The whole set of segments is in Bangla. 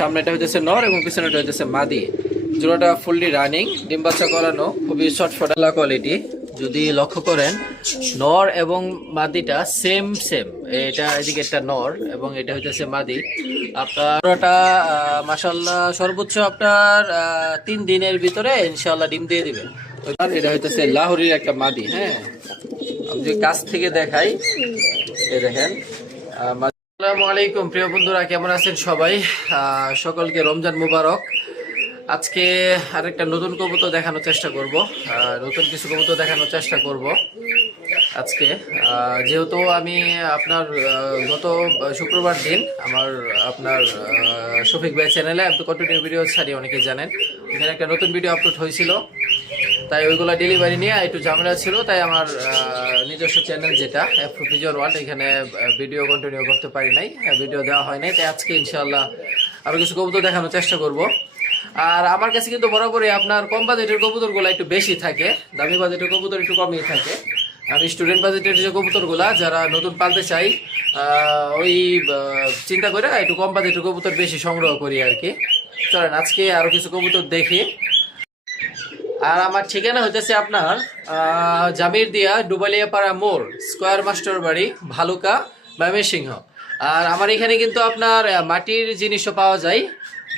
সামনেটা হইতেছে নর এবং পিছনেটা হইতেছে মাদি। জোড়াটা ফুললি রানিং, ডিম বাচ্চা করানো, খুবই চটফটা কোয়ালিটি। যদি লক্ষ্য করেন নর এবং মাদিটা সেম সেম, এটা এদিকে একটা নর এবং এটা হইতেছে মাদি। আপনার জোড়াটা মাশাআল্লাহ সর্বোচ্চ আপনার 3 দিনের ভিতরে ইনশাআল্লাহ ডিম দিয়ে দিবে। এটা হইতেছে লাহোরির একটা মাদি। হ্যাঁ, আমি যদি কাছ থেকে দেখাই, এই দেখেন। আসসালামু আলাইকুম প্রিয় বন্ধুরা, কেমন আছেন সবাই? সকলকে রমজান মুবারক। আজকে আরেকটা নতুন কবুতর দেখানোর চেষ্টা করব, নতুন কিছু কবুতর দেখানোর চেষ্টা করব আজকে। যেহেতু আমি আপনার গত শুক্রবার দিন আমার আপনার শফিক ভাই চ্যানেলে আমি তো কন্টিনিউ ভিডিও ছাড়ি, অনেকেই জানেন। এখানে একটা নতুন ভিডিও আপলোড হয়েছিল, তাই ওইগুলা ডেলিভারি নিয়ে একটু ঝামেলা ছিল, তাই আমার নিজস্ব চ্যানেল যেটা ফিজিওর ওয়ার্ল্ড, এখানে ভিডিও কন্টিনিউ করতে পারি নাই, ভিডিও দেওয়া হয় নাই। তাই আজকে ইনশাআল্লাহ আরও কিছু কবুতর দেখানোর চেষ্টা করব। আর আমার কাছে কিন্তু বরাবরই আপনার কম বাজেটের কবুতরগুলো একটু বেশি থাকে, দামি বাজেটের কবুতর একটু কমই থাকে। আমি স্টুডেন্ট বাজেটের যে কবুতরগুলা যারা নতুন পালতে চাই, ওই চিন্তা করে একটু কম বাজেটের কবুতর বেশি সংগ্রহ করি আর কি। চলেন আজকে আরও কিছু কবুতর দেখি। আর আমার ঠিকানা হইতেছে আপনার জামির দিয়া ডুবালিয়াপাড়া মোড়, স্কোয়ার মাস্টার বাড়ি, ভালুকা, ময়মনসিংহ। আর আমার এখানে কিন্তু আপনার মাটির জিনিসও পাওয়া যায়।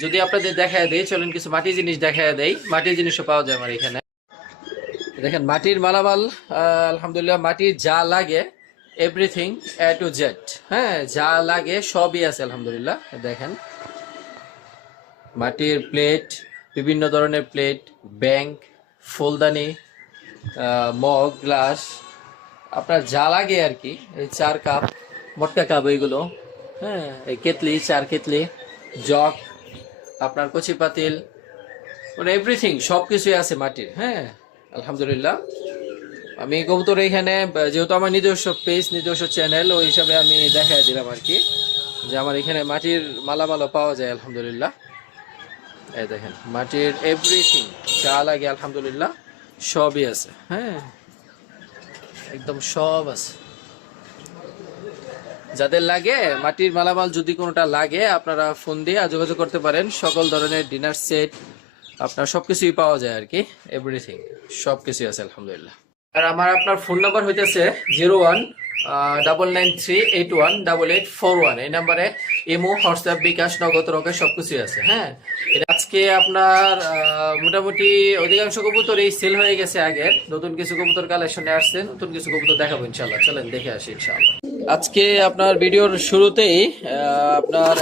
যদি আপনাদের দেখায় দেয়, চলেন কিছু মাটির জিনিস দেখায় দেয়। মাটির জিনিসও পাওয়া যায় আমার এখানে। দেখেন মাটির মালামাল, আলহামদুলিল্লাহ মাটির যা লাগে এভরিথিং এ টু জেড। হ্যাঁ, যা লাগে সবই আছে আলহামদুলিল্লাহ। দেখেন মাটির প্লেট, বিভিন্ন ধরনের প্লেট, ব্যাংক, ফুলদানি, মগ, গ্লাস, আপনার যা লাগে আর কি। এই 4 কাপ, মটকা কাপ এইগুলো। হ্যাঁ, এই কেতলি, 4 কেতলি, জগ, আপনার কচি পাতিল, মানে এভরিথিং সব কিছুই আছে মাটির। হ্যাঁ আলহামদুলিল্লাহ। আমি কবুতর এখানে, যেহেতু আমার নিজস্ব পেজ, নিজস্ব চ্যানেল, ওই হিসাবে আমি দেখাই দিলাম আর কি, যে আমার এখানে মাটির মালামালও পাওয়া যায় আলহামদুলিল্লাহ। এই দেখেন মাটির এভরিথিং যা লাগে আলহামদুলিল্লাহ সবই আছে। হ্যাঁ, একদম সব আছে। যাদের লাগে মাটির মালামাল, যদি কোনোটা লাগে আপনারা ফোন দিয়ে যোগাযোগ করতে পারেন। সকল ধরনের ডিনার সেট আপনার সবকিছুই পাওয়া যায় আর কি, এভরিথিং সবকিছুই আছে আলহামদুলিল্লাহ। আর আমার আপনার ফোন নাম্বার হইতেছে 019938188841। এই নাম্বারে ইমো, হোয়াটসঅ্যাপ, বিকাশ, নগদ, রকেট সবকিছুই আছে। হ্যাঁ, এটা আজকে আপনার মোটামুটি অধিকাংশ কবুতর এই সেল হয়ে গেছে আগের। নতুন কিছু কবুতর কালেকশনে আসছে, নতুন কিছু কবুতর দেখাবো ইনশাল্লাহ। চলেন দেখে আসি ইনশাল্লাহ। আজকে আপনার ভিডিওর শুরুতেই আপনার